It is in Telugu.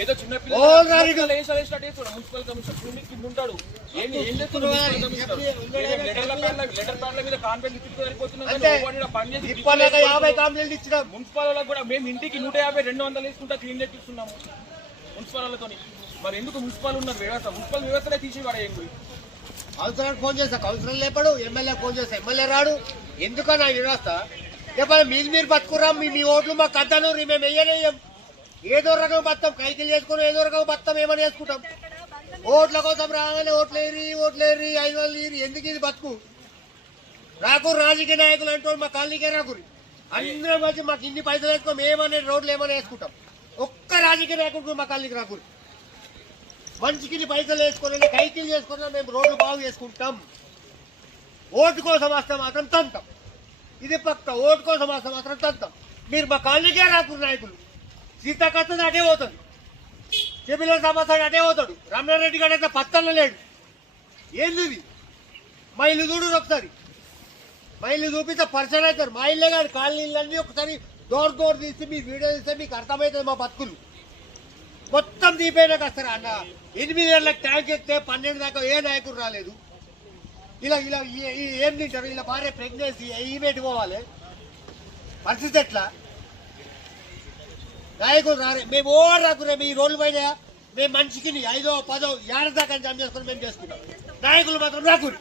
ఏదో చిన్న పిల్లలు మున్సిపల్ కమిషనర్ కింద ఉంటాడు. లెటర్ ప్యాడ్ల మీద కాంప్లైంట్ మున్సిపల్ వాళ్ళకి కూడా మేము ఇంటికి 150, 200 వేసుకుంటా క్లీన్ చేపిస్తున్నాము మున్సిపల్ వాళ్ళతో. మరి ఎందుకు మున్సిపల్ ఉన్నారు వ్యవస్థ, మున్సిపల్ వ్యవస్థనే తీసి పడేయండి. కౌన్సిలర్ ఫోన్ చేస్తా, కౌన్సిలర్ లేపడు. ఎమ్మెల్యే ఫోన్ చేస్తా, ఎమ్మెల్యే రాడు. ఎందుకన్నా వ్యవస్థ? లేకపోతే మీరు బతుకురా, మీ ఓట్లు మాకు అద్దను, మేము వెయ్యలేయం. ఏదో రకం బతాం, కైకిలు చేసుకుని ఏదో రకం బతాం, ఏమని వేసుకుంటాం. ఓట్ల కోసం రాగానే ఓట్లేరి 500 ఎందుకు ఇది బతుకు? రాకూరు రాజకీయ నాయకులు అంటూ మా కాలనీకే రాకూరి. అందరం వచ్చి మాకు ఇన్ని పైసలు వేసుకో, మేమనే రోడ్లు ఏమైనా వేసుకుంటాం. ఒక్క రాజకీయ నాయకుడు మా కాలనీకి రాకూరి. మనిషికి పైసలు వేసుకుని కైకిలు చేసుకున్నా మేము రోడ్లు బాగు చేసుకుంటాం. ఓటు కోసం వస్తే మాత్రం తంతాం, ఇది పక్క. ఓటు కోసం వస్తే మాత్రం తంతాం. మీరు మా కాలనీకే రాకూరు నాయకులు. సీతాకత్తది అటే పోతాడు, చెబిల సమస్య అటే పోతాడు. రమణారెడ్డి గారు అయితే పత్తన్న లేడు. ఏంది మా ఇల్లు చూడు ఒకసారి, మా ఇల్లు చూపిస్తే పరిచయం అవుతారు. మా ఇల్లే కాదు, కాలనీలన్నీ ఒకసారి డోర్ తీసి మీ వీడియో తీస్తే మీకు అర్థమవుతుంది మా బతుకులు. మొత్తం దీపైనాక వస్తారా అన్న? 8 ఏళ్ళకి ట్యాంక్ ఎక్కితే 12 దాకా ఏ నాయకుడు రాలేదు. ఇలా ఏం తింటారు? ఇలా భార్య ప్రెగ్నెన్సీ ఈ పెట్టుకోవాలి. పరిస్థితి ఎట్లా? నాయకులు రారే. మేము రాకురే. మీ రోడ్లు పైన మేము మనిషికి 5, 10 ఏడాది దాకా జమ చేసుకుని మేము చేసుకుంటాం. నాయకులు మాత్రం రాకూరు.